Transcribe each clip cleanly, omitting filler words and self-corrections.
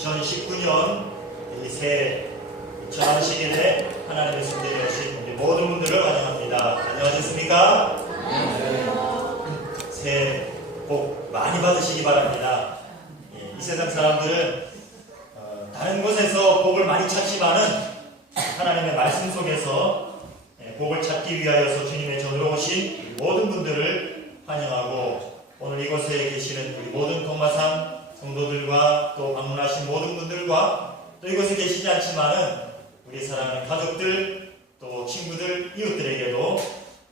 2019년 새 2021년에 하나님의 손들이 오신 모든 분들을 환영합니다. 안녕하셨습니까? 새해 복 많이 받으시기 바랍니다. 이 세상 사람들은 다른 곳에서 복을 많이 찾지만은 하나님의 말씀 속에서 복을 찾기 위하여서 주님의 전으로 오신 모든 분들을 환영하고, 오늘 이곳에 계시는 우리 모든 동마산 성도들과 또 방문하신 모든 분들과 또 이곳에 계시지 않지만은 우리 사랑하는 가족들 또 친구들 이웃들에게도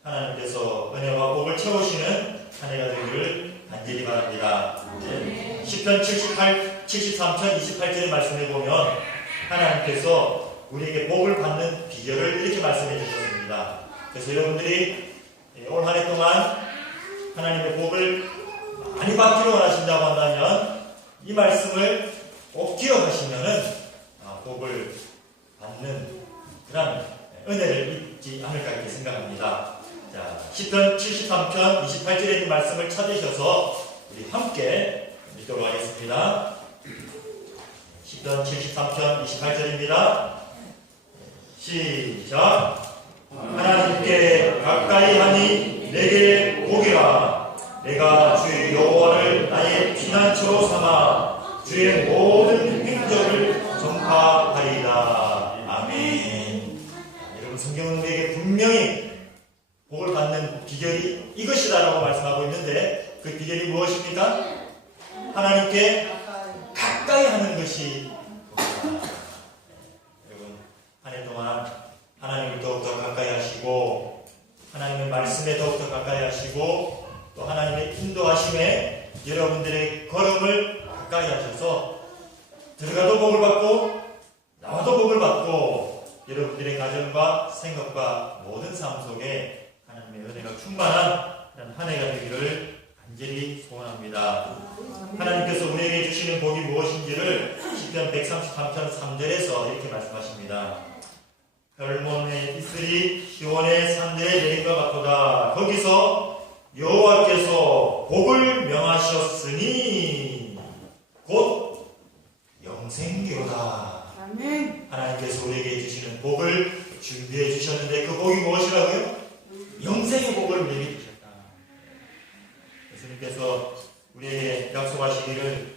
하나님께서 은혜와 복을 채우시는 한 해가 되기를 간절히 바랍니다. 시편 73편 28절의 말씀을 보면 하나님께서 우리에게 복을 받는 비결을 이렇게 말씀해 주셨습니다. 그래서 여러분들이 올 한 해 동안 하나님의 복을 많이 받기를 원하신다고 한다면 이 말씀을 꼭 기억하시면은 복을 받는 그런 은혜를 잊지 않을까 이렇게 생각합니다. 자, 시편 73편 28절에 있는 말씀을 찾으셔서 우리 함께 읽도록 하겠습니다. 시편 73편 28절입니다. 시작. 하나님께 가까이 하니 내게 복이라. 내가 주 여호와를 나의 피난처로 삼아 주의 모든 행적을 전파하리이다. 아멘. 여러분, 성경은 우리에게 분명히 복을 받는 비결이 이것이다라고 말씀하고 있는데, 그 비결이 무엇입니까? 하나님께 가까이 하는 것이 복이다. 여러분, 한 해 동안 하나님을 더욱더 가까이 하시고, 하나님의 말씀에 더욱더 가까이 하시고, 또 하나님의 인도하심에 여러분들의 걸음을 가까이 하셔서 들어가도 복을 받고 나와도 복을 받고, 여러분들의 가정과 생각과 모든 삶 속에 하나님의 은혜가 충만한 한 해가 되기를 간절히 소원합니다. 하나님께서 우리에게 주시는 복이 무엇인지를 시편 133편 3절에서 이렇게 말씀하십니다. 혈몬에 있으리 시온의 산들에 내린 것 같도다. 거기서 여호와께서 복을 명하셨으니 곧 영생교다. 아멘. 하나님께서 우리에게 주시는 복을 준비해 주셨는데 그 복이 무엇이라고요? 영생의 복을 우리에게 주셨다. 예수님께서 우리에게 약속하시기를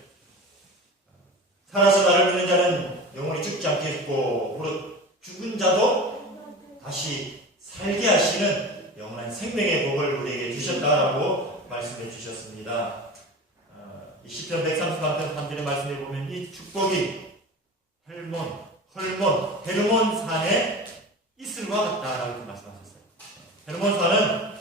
살아서 나를 믿는 자는 영원히 죽지 않겠고 무릇 죽은 자도 다시 살게 하시는 영원한 생명의 복을 우리에게 주셨다라고 말씀해 주셨습니다. 이 시편 133편 3절의 말씀에 보면 이 축복이 헤르몬 산의 이슬과 같다라고 말씀하셨어요. 헤르몬 산은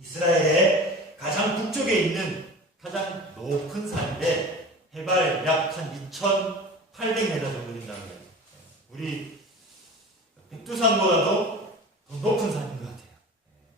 이스라엘의 가장 북쪽에 있는 가장 높은 산인데 해발 약 한 2,800m 정도 된다고 해요. 우리 백두산보다도 더 높은 산인 것 같아요.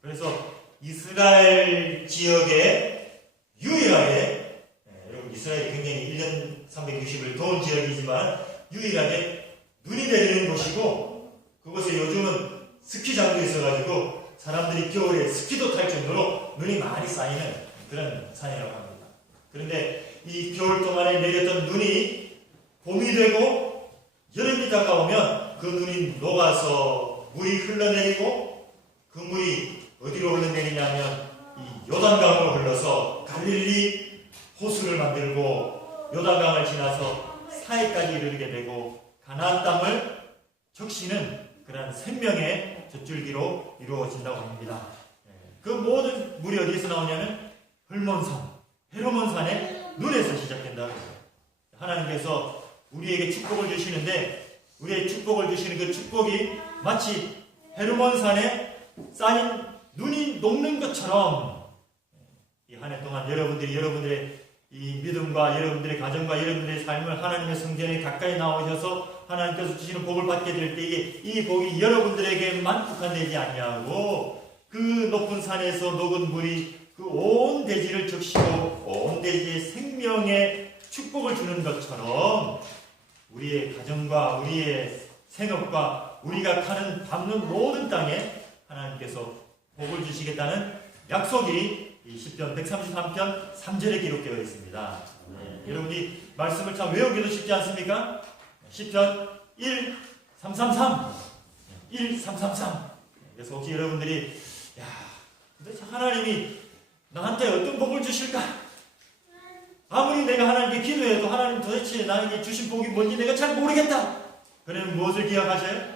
그래서 이스라엘 지역에 유일하게, 여러분 이스라엘이 굉장히 1년 360일 더운 지역이지만 유일하게 눈이 내리는 곳이고, 그곳에 요즘은 스키장도 있어가지고 사람들이 겨울에 스키도 탈 정도로 눈이 많이 쌓이는 그런 산이라고 합니다. 그런데 이 겨울 동안에 내렸던 눈이 봄이 되고 여름이 다가오면 그 눈이 녹아서 물이 흘러내리고, 그 물이 어디로 흘러내리냐면 이 요단강으로 흘러서 갈릴리 호수를 만들고 요단강을 지나서 사해까지 이르게 되고 가나안 땅을 적시는 그런 생명의 젖줄기로 이루어진다고 합니다. 그 모든 물이 어디에서 나오냐면 헤르몬산의 눈에서 시작된다고 해요. 하나님께서 우리에게 축복을 주시는데, 우리의 축복을 주시는 그 축복이 마치 헤르몬산에 쌓인 눈이 녹는 것처럼 이 한 해 동안 여러분들의 이 믿음과 여러분들의 가정과 여러분들의 삶을 하나님의 성전에 가까이 나오셔서 하나님께서 주시는 복을 받게 될 때에 이 복이 여러분들에게만 국한되지 아니하고 그 높은 산에서 녹은 물이 그 온 대지를 적시고 온 대지의 생명의 축복을 주는 것처럼 우리의 가정과 우리의 생업과 우리가 밟는 모든 땅에 하나님께서 복을 주시겠다는 약속이 이 시편 133편 3절에 기록되어 있습니다. 여러분이 말씀을 참 외우기도 쉽지 않습니까? 시편 1, 333 1, 333. 그래서 혹시 여러분들이 도대체 하나님이 나한테 어떤 복을 주실까? 아무리 내가 하나님께 기도해도 하나님 도대체 나에게 주신 복이 뭔지 내가 잘 모르겠다. 그러면 무엇을 기억하셔요?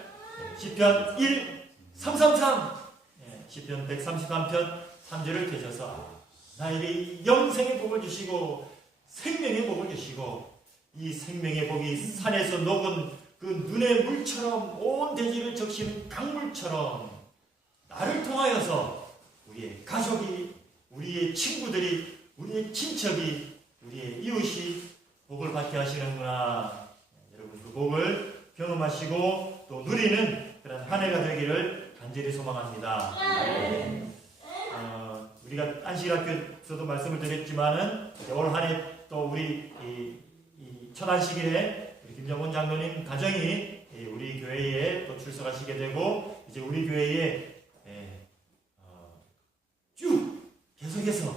시편 1, 333. 시편 133편 3절을 펴셔서 나에게 영생의 복을 주시고 생명의 복을 주시고 이 생명의 복이 산에서 녹은 그 눈의 물처럼 온 대지를 적시는 강물처럼 나를 통하여서 우리의 가족이, 우리의 친구들이, 우리의 친척이, 우리의 이웃이 복을 받게 하시는구나. 여러분 그 복을 경험하시고 또 누리는 그런 한 해가 되기를 간절히 소망합니다. 우리가 안식일학교에서도 말씀을 드렸지만은 올 한 해 또 우리 이 첫 안식일에 우리 김정원 장로님 가정이 우리 교회에 또 출석하시게 되고 이제 우리 교회에 쭉 계속해서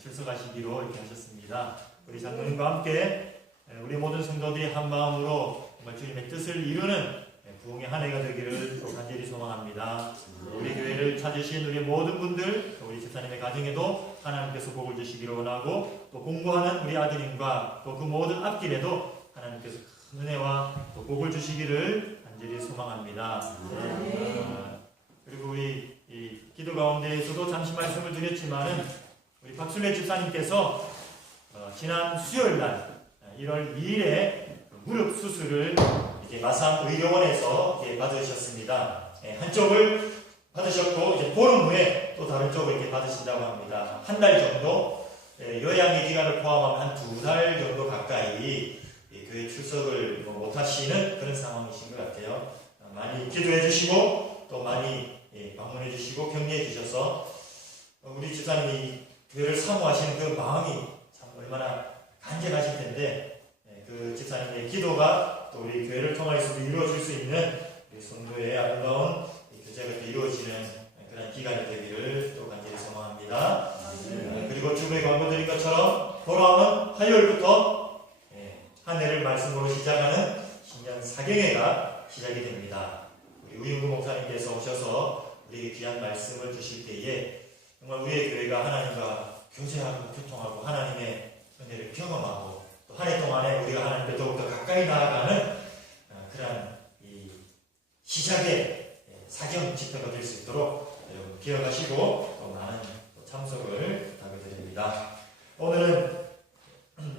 출석하시기로 이렇게 하셨습니다. 우리 장로님과 함께 우리 모든 성도들이 한 마음으로 정말 주님의 뜻을 이루는 부흥의 한 해가 되기를 또 간절히 소망합니다. 우리 교회를 찾으신 우리 모든 분들, 우리 집사님의 가정에도 하나님께서 복을 주시기를 원하고 또 공부하는 우리 아드님과 또 그 모든 앞길에도 하나님께서 큰 은혜와 또 복을 주시기를 간절히 소망합니다. 그리고 우리 이 기도 가운데에서도 잠시 말씀을 드렸지만은 우리 박순례 집사님께서 지난 수요일 날 1월 2일에 무릎 수술을 이제 마산 의료원에서 받으셨습니다. 한쪽을 받으셨고 이제 보름 후에 또 다른 쪽을 이렇게 받으신다고 합니다. 한 달 정도 요양의 기간을 포함하면 한 2달 정도 가까이 교회 출석을 못 하시는 그런 상황이신 것 같아요. 많이 기도해 주시고 또 많이 방문해 주시고 격려해 주셔서 우리 집사님이 교회를 사모하시는 그 마음이 참 얼마나 간절하실 텐데 그 집사님의 기도가 또 우리 교회를 통해서도 이루어질 수 있는 우리 성도의 아름다운 교제가 이루어지는 그런 기간이 되기를 또 간절히 소망합니다. 그리고 주부의 광고 드린 것처럼 돌아오는 화요일부터 한 해를 말씀으로 시작하는 신년 사경회가 시작이 됩니다. 우리 우윤구 목사님께서 오셔서 우리에게 귀한 말씀을 주실 때에 정말 우리의 교회가 하나님과 교제하고 교통하고 하나님의 은혜를 경험하고 또 한 해 동안에 우리가 하나님께 더욱더 가까이 나아가는 그런 이 시작의 사경 집회가 될 수 있도록 여러분 기억하시고 또 많은 참석을 부탁드립니다. 오늘은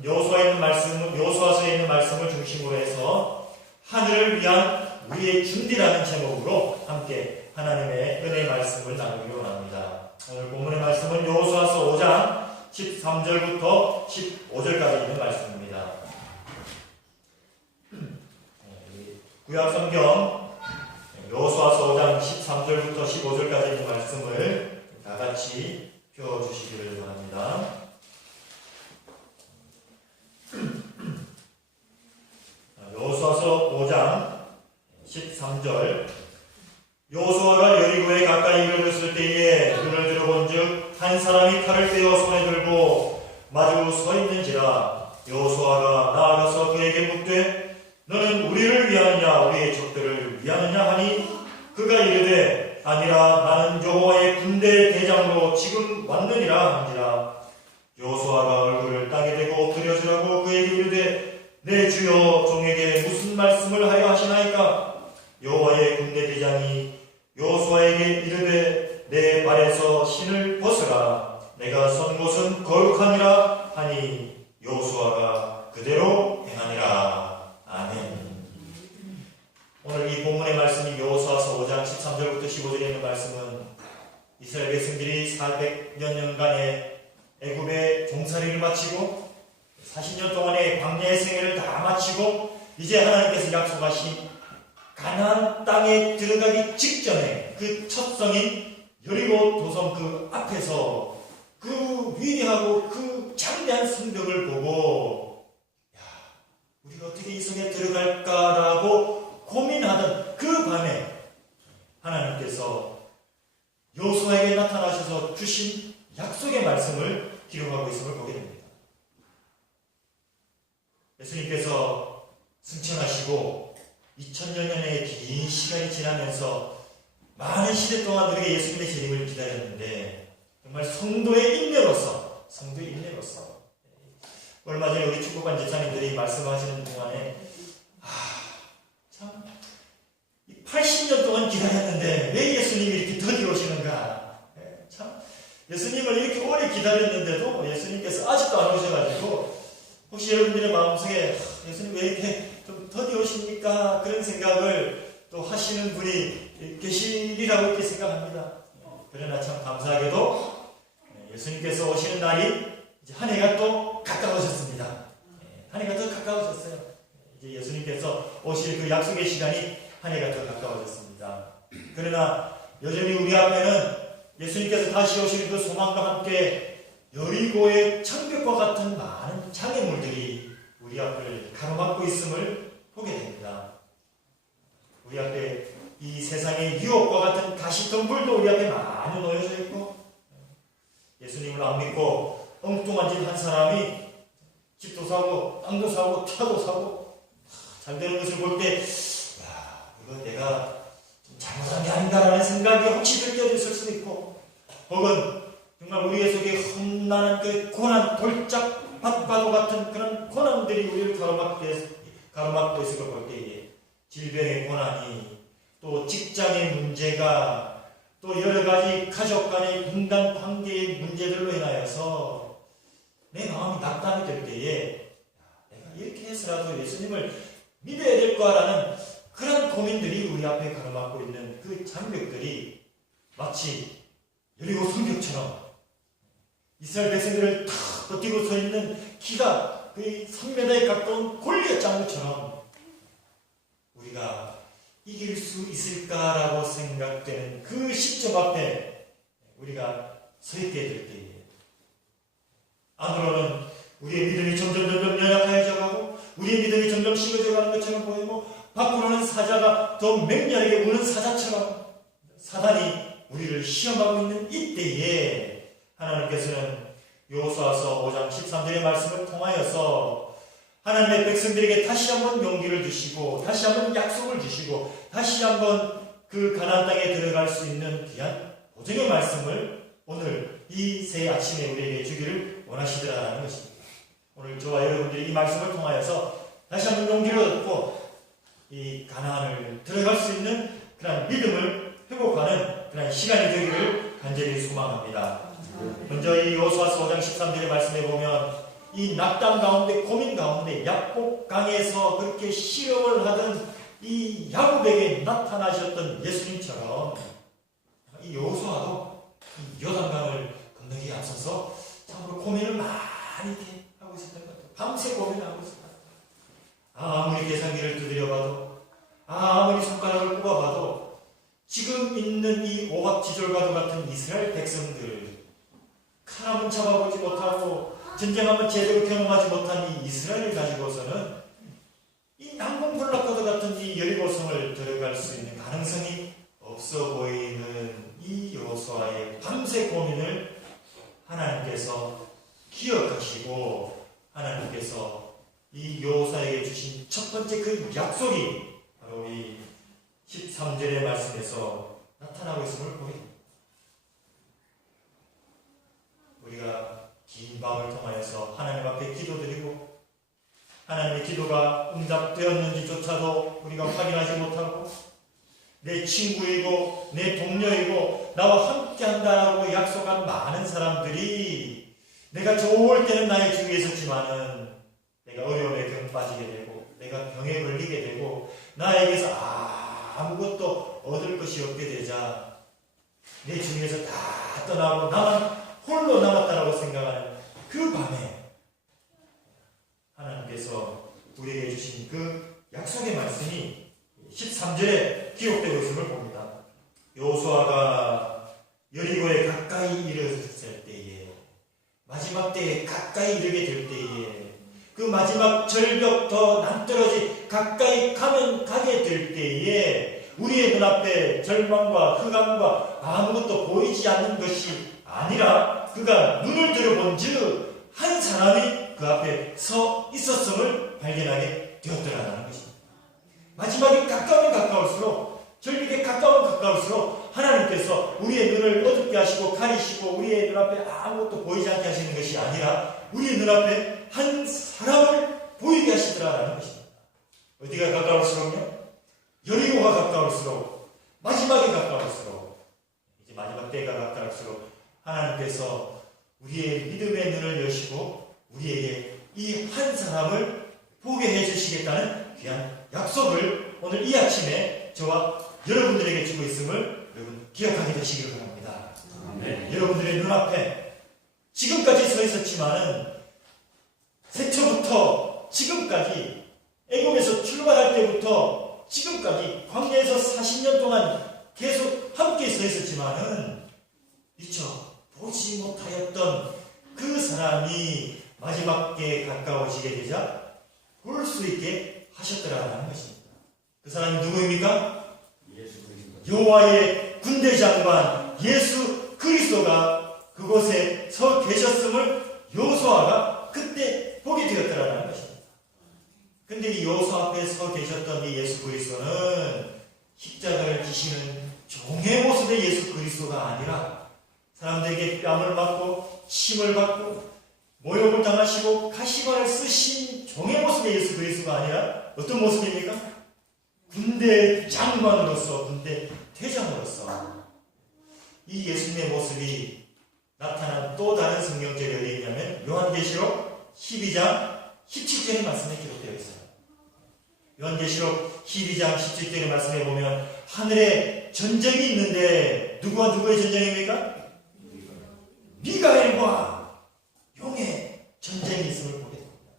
여호수아서에 있는 말씀을 중심으로 해서 하늘을 위한 우리의 준비라는 제목으로 함께 하나님의 은혜의 말씀을 나누기 원합니다. 오늘 본문의 말씀은 여호수아서 5장 13절부터 15절까지 있는 말씀입니다. 구약성경 여호수아서 5장 13절부터 15절까지 있는 말씀을 다 같이 펴주시기를 바랍니다. 여호수아서 5장 13절 여호수아가 여리고에 가까이 이르렀을 때에 눈을 들어본즉 한 사람이 칼을 떼어 손에 들고 마주 서 있는지라 여호수아가 나아가서 그에게 묻되 너는 우리를 위하느냐 우리의 적들을 위하느냐 하니 그가 이르되 아니라 나는 여호와의 군대 대장으로 지금 왔느니라 한지라 여호수아가 얼굴을 땅에 대고 엎드려지라고 그에게 이르되 내 주여 종에게 무슨 말씀을 하여 하시나이까 여호와의 군대 대장이 여호수아에게 이르되 내 발에서 신을 벗으라 내가 선 곳은 거룩하니라 하니 여호수아가 그대로 행하니라. 아멘. 오늘 이 본문의 말씀이 여호수아서 5장 13절부터 15절에 있는 말씀은 이스라엘 백성들이 400년간의 애굽의 종살이를 마치고 40년 동안의 광야의 생애를 다 마치고 이제 하나님께서 약속하신 가나안 땅에 들어가기 직전에 그 첫 성인 여리고 도성 그 앞에서 그 위대하고 그 장대한 성벽을 보고 우리가 어떻게 이 성에 들어갈까라고 고민하던 그 밤에 하나님께서 여호수아에게 나타나셔서 주신 약속의 말씀을 기록하고 있음을 보게 됩니다. 예수님께서 승천하시고 2000여 년의 긴 시간이 지나면서 많은 시대 동안 우리가 예수님의 재림을 기다렸는데 정말 성도의 인내로서 얼마 전에 우리 축복관 집사님들이 말씀하시는 동안에 참 80년 동안 기다렸는데 왜 예수님이 이렇게 더디 오시는가. 참 예수님을 이렇게 오래 기다렸는데도 예수님께서 아직도 안 오셔가지고 혹시 여러분들의 마음속에 예수님 왜 이렇게 좀 더디 오십니까? 그런 생각을 또 하시는 분이 계시리라고 이렇게 생각합니다. 그러나 참 감사하게도 예수님께서 오시는 날이 이제 한 해가 또 가까워졌습니다. 한 해가 더 가까워졌어요. 이제 예수님께서 오실 그 약속의 시간이 한 해가 더 가까워졌습니다. 그러나 여전히 우리 앞에는 예수님께서 다시 오실 그 소망과 함께 여리고의 창벽과 같은 많은 장애물들이 우리 앞을 가로막고 있음을 보게 됩니다. 우리 앞에 이 세상의 유혹과 같은 가시덤불도 우리 앞에 많이 놓여져 있고, 예수님을 안 믿고 엉뚱한 짓 한 사람이 집도 사고 땅도 사고 차도 사고 잘 되는 것을 볼 때 이거 내가 좀 잘못한 게 아닌가라는 생각이 혹시 들 때도 있을 수도 있고, 혹은 정말 우리 속에 험난한 그 고난, 돌짝밭과도 같은 그런 고난들이 우리를 가로막고 있을 걸 볼 때에 질병의 고난이, 또 직장의 문제가, 또 여러 가지 가족 간의 인간 관계의 문제들로 인하여서 내 마음이 낙담이 될 때에 내가 이렇게 해서라도 예수님을 믿어야 될 거라는 그런 고민들이 우리 앞에 가로막고 있는 그 장벽들이 마치 여리고 성벽처럼 이스라엘 백성들을 탁 버티고 서 있는 키가 거의 3m에 가까운 골리앗 장군처럼 우리가 이길 수 있을까라고 생각되는 그 시점 앞에 우리가 서 있게 될 때에 안으로는 우리의 믿음이 점점 연약해져 가고 우리의 믿음이 점점 식어져 가는 것처럼 보이고, 밖으로는 사자가 더 맹렬하게 우는 사자처럼 사단이 우리를 시험하고 있는 이때에 하나님께서는 여호수아서 5장 13절의 말씀을 통하여서 하나님의 백성들에게 다시 한번 용기를 주시고 다시 한번 약속을 주시고 다시 한번 그 가나안 땅에 들어갈 수 있는 귀한 보증의 말씀을 오늘 이 새 아침에 우리에게 주기를 원하시더라는 것입니다. 오늘 저와 여러분들이 이 말씀을 통하여서 다시 한번 용기를 얻고 이 가나안을 들어갈 수 있는 그런 믿음을 회복하는 그런 시간이 되기를 간절히 소망합니다. 먼저 이 여호수아서 5장 13절의 말씀에 보면 이 낙담 가운데 고민 가운데 약복강에서 그렇게 실험을 하던 이 야곱에게 나타나셨던 예수님처럼 이 여호수아도 이 요단강을 건너기에 앞서서 참으로 고민을 많이 하고 있었던 것 같아요. 밤새 고민하고 있었던 것 같아요. 아무리 계산기를 두드려봐도 아무리 손가락을 꼽아봐도 지금 있는 이 오각지졸과도 같은 이스라엘 백성들 칼 한번 잡아보지 못하고 전쟁 한번 제대로 경험하지 못한 이 이스라엘을 가지고서는 이 난공불락과도 같은 이 여리고성을 들어갈 수 있는 가능성이 없어 보이는 이 여호수아의 밤새 고민을 하나님께서 기억하시고 하나님께서 이 여호수아에게 주신 첫 번째 그 약속이 바로 이 13절의 말씀에서 나타나고 있음을 보게 됩니다. 우리가 긴 밤을 통하여서 하나님 앞에 기도드리고 하나님의 기도가 응답되었는지조차도 우리가 확인하지 못하고 내 친구이고 내 동료이고 나와 함께한다고 약속한 많은 사람들이 내가 좋을 때는 나의 주위에 있었지만은 내가 어려움에 병 빠지게 되고 내가 병에 걸리게 되고 나에게서 아무것도 얻을 것이 없게 되자 내 주위에서 다 떠나고 나만 홀로 남았다라고 생각하는 그 밤에 하나님께서 우리에게 주신 그 약속의 말씀이 13절에 기록되고 있음을 봅니다. 여호수아가 여리고에 가까이 이르렀을 때에 마지막 때에 가까이 이르게 될 때에 그 마지막 절벽 더 남떨어지 가까이 가면 가게 될 때에 우리의 눈앞에 절망과 흑암과 아무것도 보이지 않는 것이 아니라 그가 눈을 들어본즉 한 사람이 그 앞에 서 있었음을 발견하게 되었더라는 것입니다. 마지막에 가까우면 가까울수록, 절벽에 가까우면 가까울수록 하나님께서 우리의 눈을 어둡게 하시고 가리시고 우리의 눈앞에 아무것도 보이지 않게 하시는 것이 아니라 우리의 눈앞에 한 사람을 보이게 하시더라는 것입니다. 어디가 가까울수록요? 여리고가 가까울수록, 마지막에 가까울수록, 이제 마지막 때가 가까울수록 하나님께서 우리의 믿음의 눈을 여시고 우리에게 이 한 사람을 보게 해주시겠다는 귀한 약속을 오늘 이 아침에 저와 여러분들에게 주고 있음을 여러분 기억하게 되시기를 바랍니다. 네. 여러분들의 눈앞에 지금까지 서 있었지만은 새초부터 지금까지 애굽에서 출발할 때부터 지금까지 광야에서 40년 동안 계속 함께 서 있었지만은 미처 보지 못하였던 그 사람이 마지막에 가까워지게 되자 볼 수 있게 하셨더라는 것입니다. 그 사람이 누구입니까? 여호와의 군대 장관 예수 그리스도가 그곳에 서 계셨음을 여호수아가 그때 보게 되었더라는 것입니다. 근데 이 여호수아 앞에 서 계셨던 이 예수 그리스도는 십자가를 지시는 종의 모습의 예수 그리스도가 아니라 사람들에게 뺨을 맞고 침을 받고 모욕을 당하시고 가시관을 쓰신 종의 모습의 예수 그리스도가 아니라 어떤 모습입니까? 군대 장관으로서, 군대 대장으로서 이 예수님의 모습이 나타난 또 다른 성경절이 어디 있냐면 요한계시록 12장 17절의 말씀에 기록되어 있어요. 요한계시록 12장 17절의 말씀에 보면 하늘에 전쟁이 있는데 누구와 누구의 전쟁입니까? 미가엘과 용의 전쟁이 있음을 보게 됩니다.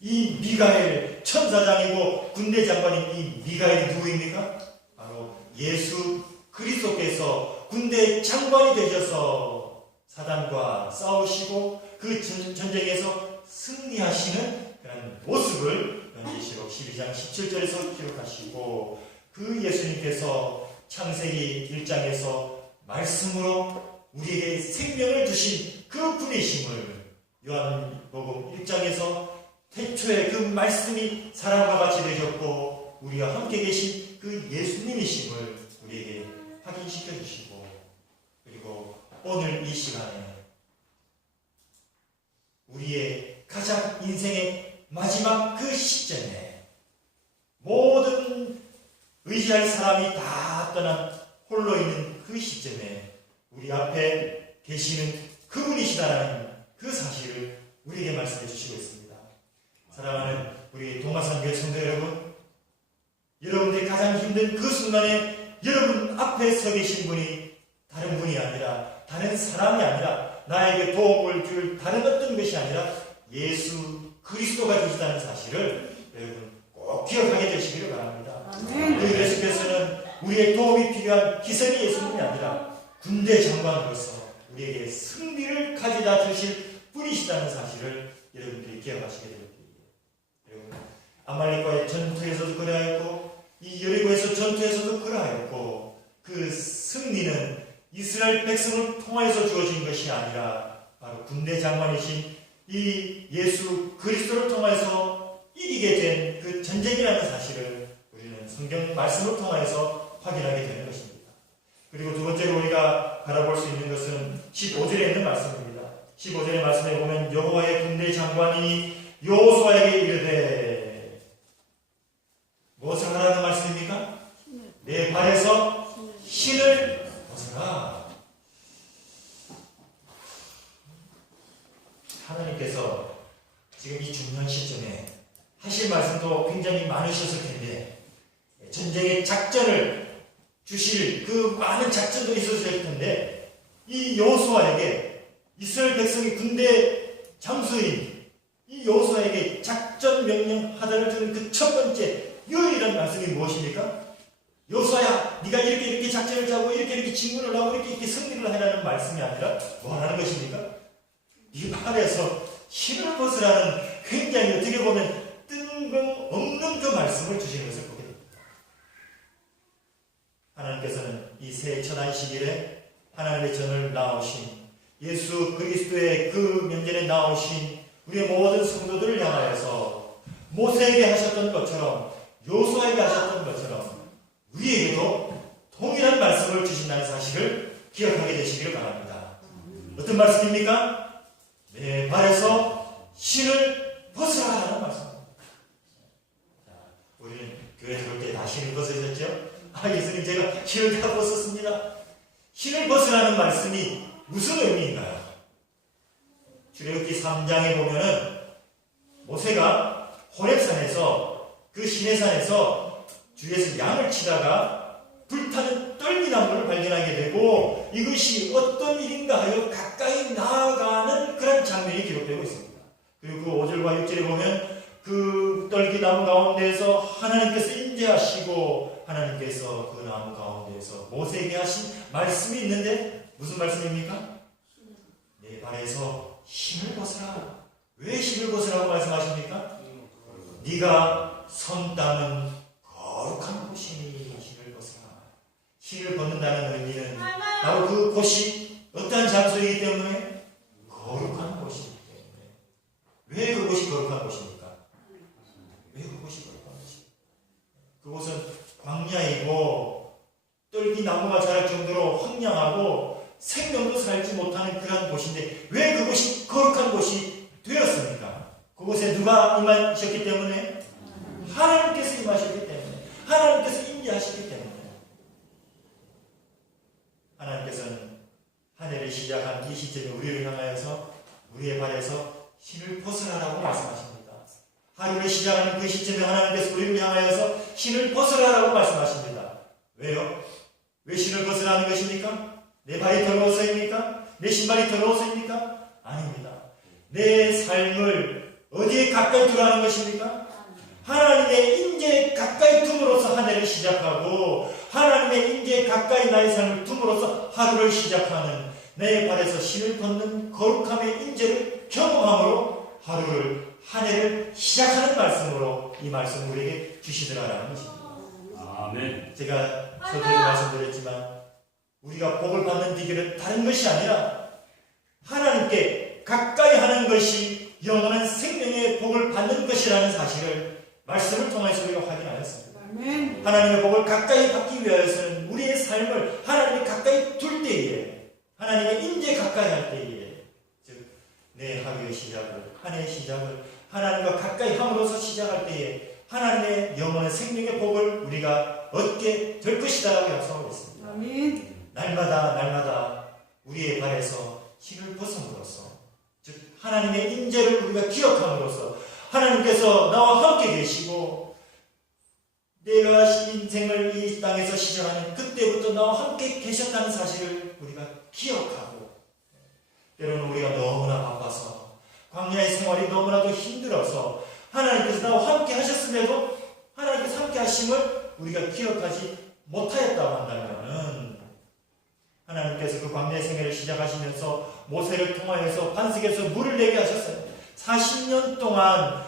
이 미가엘, 천사장이고 군대 장관인 이 미가엘이 누구입니까? 바로 예수 그리스도께서 군대 장관이 되셔서 사단과 싸우시고 그 전쟁에서 승리하시는 그런 모습을 요한계시록 12장 17절에서 기록하시고 그 예수님께서 창세기 1장에서 말씀으로 우리에게 생명을 주신 그 분이심을 요한복음 1장에서 태초에 그 말씀이 사람과 같이 되셨고 우리와 함께 계신 그 예수님이심을 우리에게 확인시켜 주시고 그리고 오늘 이 시간에 우리의 가장 인생의 마지막 그 시점에 모든 의지할 사람이 다 떠난 홀로 있는 그 시점에 우리 앞에 계시는 그분이시다라는 그 사실을 우리에게 말씀해 주시고 있습니다. 사랑하는 우리 동화산 교회 성도 여러분, 여러분들이 가장 힘든 그 순간에 여러분 앞에 서 계신 분이 다른 분이 아니라 다른 사람이 아니라 나에게 도움을 줄 다른 어떤 것이 아니라 예수 그리스도가 되시다는 사실을 여러분 꼭 기억하게 되시기를 바랍니다. 우리 예수께서는 우리의 도움이 필요한 기성의 예수님이 아니라 군대 장관으로서 우리에게 승리를 가져다 주실 분이시다는 사실을 여러분들이 기억하시게 될 때에 여러분 아말렉과의 전투에서도 그러하였고 이 여리고에서 전투에서도 그러하였고 그 승리는 이스라엘 백성을 통하여서 주어진 것이 아니라 바로 군대 장관이신 이 예수 그리스도를 통하여서 이기게 된 그 전쟁이라는 사실을 우리는 성경 말씀을 통하여서 확인하게 되는 것입니다. 그리고 두 번째로 우리가 바라볼 수 있는 것은 15절에 있는 말씀입니다. 15절의 말씀에 보면 여호와의 군대 장관이 여호수아에게 이르되 무엇을 하라는 말씀입니까? 내 발에서 신을 벗어라. 하나님께서 지금 이 중요한 시점에 하실 말씀도 굉장히 많으셨을 텐데 전쟁의 작전을 주실 그 많은 작전도 있었을 텐데 이 여호수아에게 이스라엘 백성의 군대 장수인 이 여호수아에게 작전 명령 하나를 주는 그 첫 번째 유일한 말씀이 무엇입니까? 여호수아야, 네가 이렇게 작전을 짜고 이렇게 질문을 하고 이렇게 승리를 하라는 말씀이 아니라 뭐 하라는 것입니까? 네 발에서 신을 벗으라는 굉장히 어떻게 보면 뜬금없는 그 말씀을 주시는 것을 보게 됩니다. 하나님께서는 이 새 천안식일에 하나님의 전을 낳으신 예수 그리스도의 그 명절에 나오신 우리의 모든 성도들을 향하여서 모세에게 하셨던 것처럼, 요수아에게 하셨던 것처럼 우리에게도 동일한 말씀을 주신다는 사실을 기억하게 되시기를 바랍니다. 어떤 말씀입니까? 내 발에서 신을 벗으라 하는 말씀입니다. 우리는 교회 들어올 때 다 신을 벗으셨죠? 예수님, 제가 신을 다 벗었습니다. 신을 벗으라는 말씀이 무슨 의미인가요? 출애굽기 3장에 보면은 모세가 호렙산에서, 그 시내산에서 주에서 양을 치다가 불타는 떨기나무를 발견하게 되고, 이것이 어떤 일인가 하여 가까이 나아가는 그런 장면이 기록되고 있습니다. 그리고 그 5절과 6절에 보면 그 떨기나무 가운데에서 하나님께서 임재하시고, 하나님께서 그 나무 가운데에서 모세에게 하신 말씀이 있는데, 무슨 말씀입니까? 내 발에서 신을 벗으라. 왜 신을 벗으라고 말씀하십니까? 네가 선 땅은 거룩한 곳이니 신을 벗으라. 신을 벗는다는 의미는 바로 그 곳이 어떠한 장소이기 때문에 거룩한 곳이기 때문에. 왜 그곳이 거룩한 곳입니까? 왜 그곳이 거룩한 곳입니까? 그곳은 광야이고 떨기나무가 자랄 정도로 황량하고 생명도 살지 못하는 그런 곳인데 왜 그곳이 거룩한 곳이 되었습니까? 그곳에 누가 임하셨기 때문에? 하나님께서 임하셨기 때문에, 하나님께서 임재하셨기 때문에. 하나님께서는 한 해를 시작한 이 시점에 우리를 향하여서 우리의 발에서 신을 벗으라라고 말씀하십니다. 하루를 시작하는 그 시점에 하나님께서 우리를 향하여서 신을 벗으라라고 말씀하십니다. 왜요? 왜 신을 벗으라는 것입니까? 내 발이 더러워서입니까? 내 신발이 더러워서입니까? 아닙니다. 내 삶을 어디에 가까이 두라는 것입니까? 하나님의 임재에 가까이 둠으로써 한 해를 시작하고, 하나님의 임재에 가까이 나의 삶을 둠으로써 하루를 시작하는, 내 발에서 신을 벗는 거룩함의 임재를 경험함으로 하루를, 한 해를 시작하는 말씀으로 이 말씀을 우리에게 주시더라라는 것입니다. 아멘. 제가 서두에 말씀드렸지만 우리가 복을 받는 비결은 다른 것이 아니라 하나님께 가까이 하는 것이 영원한 생명의 복을 받는 것이라는 사실을 말씀을 통해서 우리가 확인하였습니다. 아멘. 하나님의 복을 가까이 받기 위해서는 우리의 삶을 하나님께 가까이 둘 때에, 하나님의 임재 가까이 할 때에, 즉 내 하루의 시작을, 한 해의 시작을 하나님과 가까이 함으로써 시작할 때에 하나님의 영원한 생명의 복을 우리가 얻게 될 것이다 라고 약속하고 있습니다. 아멘. 날마다 우리의 발에서 신을 벗음으로써, 즉 하나님의 임재를 우리가 기억함으로써 하나님께서 나와 함께 계시고, 내가 인생을 이 땅에서 시작하는 그때부터 나와 함께 계셨다는 사실을 우리가 기억하고, 때로는 우리가 너무나 바빠서 광야의 생활이 너무나도 힘들어서 하나님께서 나와 함께 하셨음에도 하나님께서 함께 하심을 우리가 기억하지 못하였다고 한다면, 하나님께서 그 광야의 생애를 시작하시면서 모세를 통하여서 반석에서 물을 내게 하셨어요. 40년 동안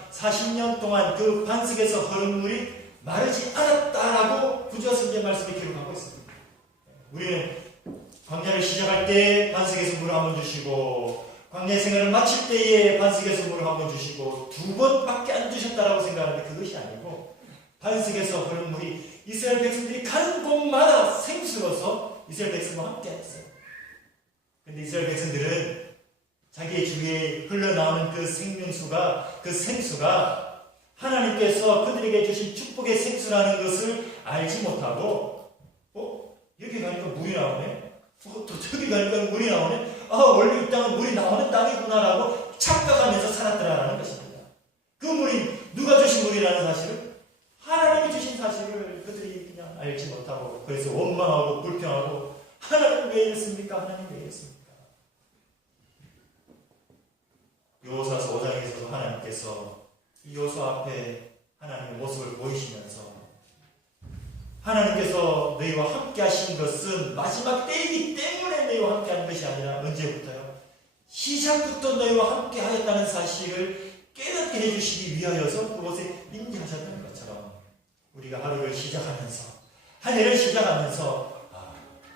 그 반석에서 흐른 물이 마르지 않았다라고 구절성경 말씀에 기록하고 있습니다. 우리는 광야를 시작할 때 반석에서 물을 한번 주시고, 광야의 생활을 마칠 때에 반석에서 물을 한번 주시고, 두 번밖에 안 주셨다라고 생각하는데 그것이 아니고, 반석에서 흐른 물이 이스라엘 백성들이 가는 곳마다 생수로서 이스라엘 백성과 함께 했어요. 근데 이스라엘 백성들은 자기의 주위에 흘러나오는 그 생명수가, 그 생수가 하나님께서 그들에게 주신 축복의 생수라는 것을 알지 못하고, 여기 가니까 물이 나오네? 또 저기 가니까 물이 나오네? 원래 이 땅은 물이 나오는 땅이구나라고 착각하면서 살았더라라는 것입니다. 그 물이 누가 주신 물이라는 사실을, 하나님이 주신 사실을 그들이 그냥 알지 못하고, 그래서 원망하고 불평하고, 하나님 왜 이랬습니까? 하나님 왜 이랬습니까? 여호수아서 5장에서도 하나님께서 이 여호수아 앞에 하나님의 모습을 보이시면서, 하나님께서 너희와 함께 하신 것은 마지막 때이기 때문에 너희와 함께 한 것이 아니라 언제부터요? 시작부터 너희와 함께 하였다는 사실을 깨닫게 해주시기 위하여서 그곳에 임재하셨던 것처럼, 우리가 하루를 시작하면서, 한 해를 시작하면서,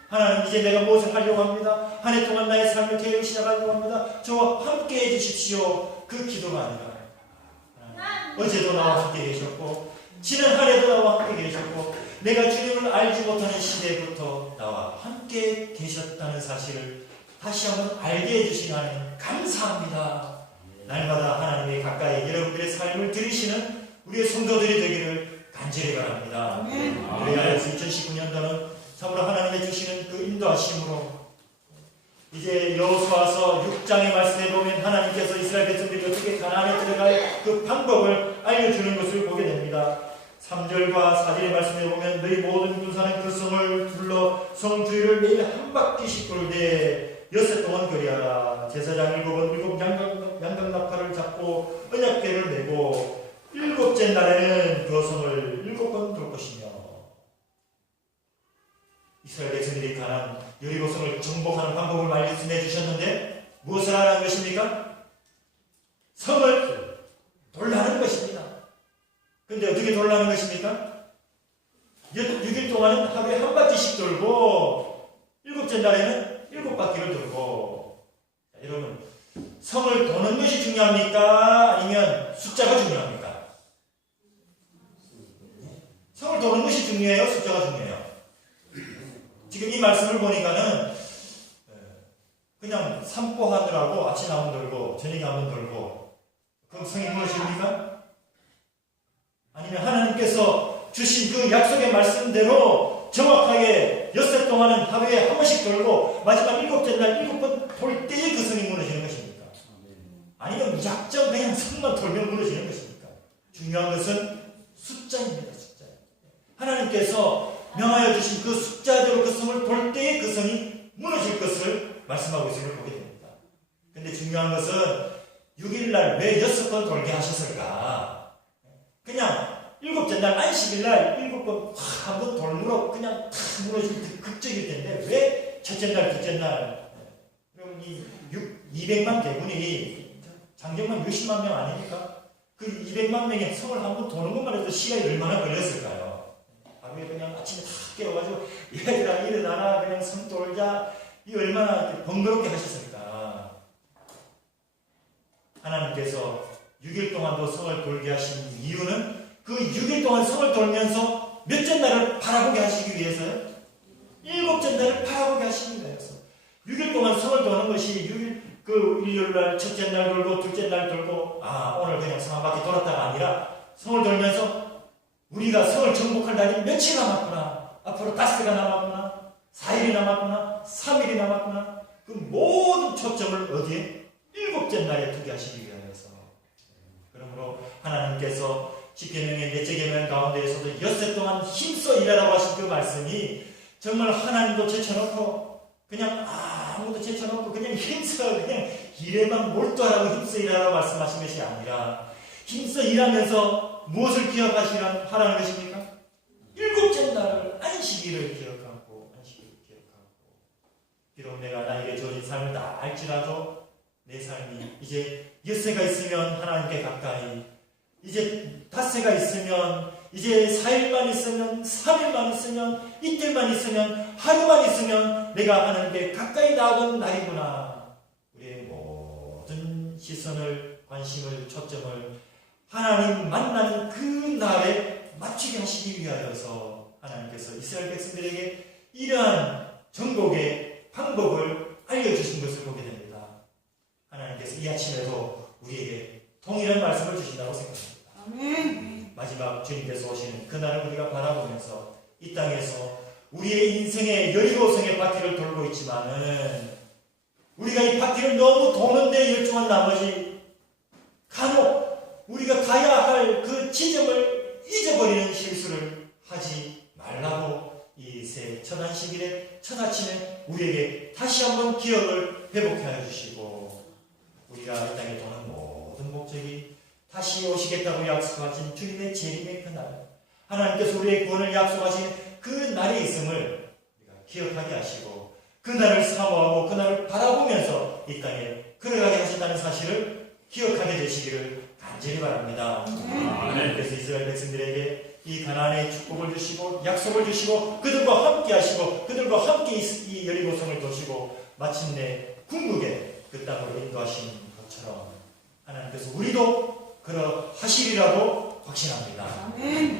하나님 이제 내가 무엇을 하려고 합니다. 한 해 동안 나의 삶을 계획을 시작하려고 합니다. 저와 함께 해주십시오. 그 기도가 아니라 어제도 나와 함께 계셨고 지난 한 해도 나와 함께 계셨고 내가 주님을 알지 못하는 시대부터 나와 함께 계셨다는 사실을 다시 한번 알게 해주신 하나님 감사합니다. 날마다 하나님의 가까이 여러분들의 삶을 들으시는 우리의 성도들이 되기를 간절히 바랍니다. 그래야 2019년도는 참으로 하나님의 주시는 그 인도하심으로 이제 여호수아서 6장의 말씀에 보면 하나님께서 이스라엘 백성들이 어떻게 가나안에 들어갈 그 방법을 알려주는 것을 보게 됩니다. 3절과 4절의 말씀에 보면 너희 모든 군사는 그 성을 둘러 성 주위를 매일 한 바퀴씩 돌되 엿새 동안 그리하라. 제사장 7은 7 양각나팔을 잡고 언약궤를 메고 7째 날에는 그 성을 7번 돌 것이며. 이스라엘 백성들이 가나안 여리고성을 정복하는 방법을 말씀해 주셨는데 무엇을 하라는 것입니까? 성을 돌라는 것입니다. 근데 어떻게 돌라는 것입니까? 6일 동안은 하루에 한 바퀴씩 돌고 7째 날에는 7바퀴를 돌고. 자, 여러분, 성을 도는 것이 중요합니까? 아니면 숫자가 중요합니까? 성을 도는 것이 중요해요? 숫자가 중요해요? 지금 이 말씀을 보니까는 그냥 산보하느라고 아침 한번 돌고 저녁에 한번 돌고 그럼 성이 무엇입니까? 아니면 하나님께서 주신 그 약속의 말씀대로 정확하게 엿새 동안은 하루에 한 번씩 돌고 마지막 7째 날 7번 돌 때에 그 성이 무너지는 것입니까? 아니면 무작정 그냥 성만 돌면 무너지는 것입니까? 중요한 것은 숫자입니다. 숫자. 하나님께서 명하여 주신 그 숫자대로 그 성을 돌 때에 그 성이 무너질 것을 말씀하고 있음을 보게 됩니다. 근데 중요한 것은 6일날 왜 6번 돌게 하셨을까? 그냥 7째 날 안식일날 7번 한번 돌므로 그냥 탁 무너질 극적일 텐데 왜 첫째 날, 둘째 날 그럼 이 200만 대군이 장정만 60만 명 아닙니까? 그 200만 명의 성을 한번 도는 것만 해도 시간이 얼마나 걸렸을까요? 하루에 그냥 아침에 탁 깨워가지고 얘들아 일어나라 그냥 성 돌자 이 얼마나 번거롭게 하셨을까? 하나님께서 6일 동안도 성을 돌게 하신 이유는 그 6일 동안 성을 돌면서 몇째 날을 바라보게 하시기 위해서요? 7째 날을 바라보게 하시기 위해서 6일 동안 성을 도는 것이 6일 그 일요일날 첫째 날 돌고 둘째 날 돌고 오늘 그냥 성 한 바퀴 돌았다가 아니라 성을 돌면서 우리가 성을 정복할 날이 며칠 남았구나, 앞으로 5일가 남았구나, 4일이 남았구나, 3일이 남았구나, 그 모든 초점을 어디에? 7째 날에 두게 하시기 위하여서. 그러므로 하나님께서 십계명의 넷째 계명 가운데에서도 엿새 동안 힘써 일하라고 하신 그 말씀이 정말 하나님도 제쳐놓고 그냥 아무도 제쳐놓고 그냥 힘써 그냥 일에만 몰두하라고 힘써 일하라고 말씀하신 것이 아니라 힘써 일하면서 무엇을 기억하라는 것입니까? 7째 날을 안식일을 기억하고 비록 내가 나에게 주어진 삶을 다 알지라도 내 삶이 이제 엿새가 있으면 하나님께 가까이 이제 닷새가 있으면 이제 4일만 있으면 3일만 있으면 이틀만 있으면 하루만 있으면 내가 하나님께 가까이 나아가는 날이구나. 우리의 모든 시선을 관심을 초점을 하나님 만나는 그 날에 맞추게 하시기 위하여서 하나님께서 이스라엘 백성들에게 이러한 정복의 방법을 알려주신 것을 보게 됩니다. 하나님께서 이 아침에도 우리에게 동일한 말씀을 주신다고 생각합니다. 아멘. 마지막 주님께서 오시는 그날을 우리가 바라보면서 이 땅에서 우리의 인생의 여리고성의 바퀴를 돌고 있지만은 우리가 이 바퀴를 너무 도는데 열중한 나머지 간혹 우리가 가야 할 그 지점을 잊어버리는 실수를 하지 말라고 이 새 첫 안식일의 첫 아침에 우리에게 다시 한번 기억을 회복해 하여 주시고 우리가 이 땅에 도는 모든 목적이 다시 오시겠다고 약속하신 주님의 재림의 그날 하나님께서 우리의 구원을 약속하신 그 날이 있음을 우리가 기억하게 하시고 그날을 사모하고 그날을 바라보면서 이 땅에 걸어가게 하신다는 사실을 기억하게 되시기를 간절히 바랍니다. 하나님께서 이스라엘 백성들에게 이 가나안의 축복을 주시고 약속을 주시고 그들과 함께 하시고 그들과 함께 이 여리고성을 도시고 마침내 궁극의 그 땅으로 인도하신 것처럼 하나님께서 우리도 그러하시리라고 확신합니다.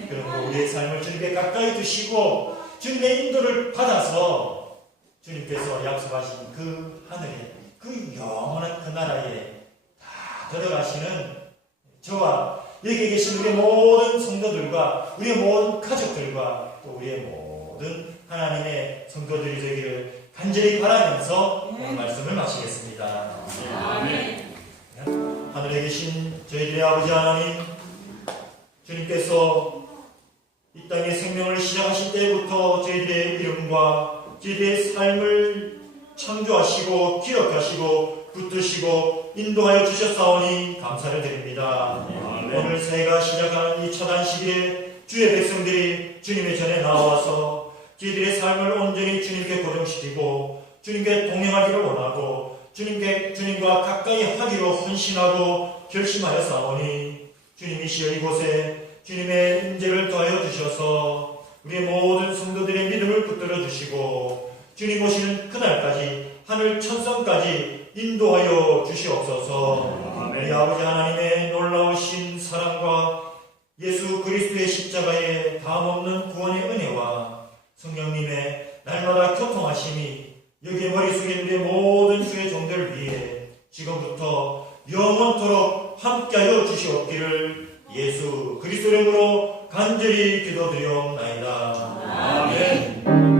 그러므로 우리의 삶을 주님께 가까이 두시고 주님의 인도를 받아서 주님께서 약속하신 그 하늘에, 그 영원한 그 나라에 다 들어가시는 저와 여기 계신 우리의 모든 성도들과 우리의 모든 가족들과 또 우리의 모든 하나님의 성도들이 되기를 간절히 바라면서 오늘 말씀을 마치겠습니다. 아멘. 하늘에 계신 저희들의 아버지 하나님, 주님께서 이 땅의 생명을 시작하실 때부터 저희들의 이름과 저희들의 삶을 창조하시고 기억하시고 붙드시고 인도하여 주셨사오니 감사를 드립니다. 오늘 새해가 시작하는 이 첫 안식일에 주의 백성들이 주님의 전에 나와서 저희들의 삶을 온전히 주님께 고정시키고 주님께 동행하기를 원하고 주님과 가까이 하기로 헌신하고 결심하여 싸우니 주님이 시여 이곳에 주님의 임재를 더하여 주셔서 우리의 모든 성도들의 믿음을 붙들어 주시고 주님 오시는 그날까지 하늘 천성까지 인도하여 주시옵소서. 우리 아버지 하나님의 놀라우신 사랑과 예수 그리스도의 십자가의 다함없는 구원의 은혜와 성령님의 날마다 교통하심이 여기 머릿속에 있는 모든 주의 종들 위해 지금부터 영원토록 함께하여 주시옵기를 예수 그리스도 이름으로 간절히 기도드리옵나이다. 아멘.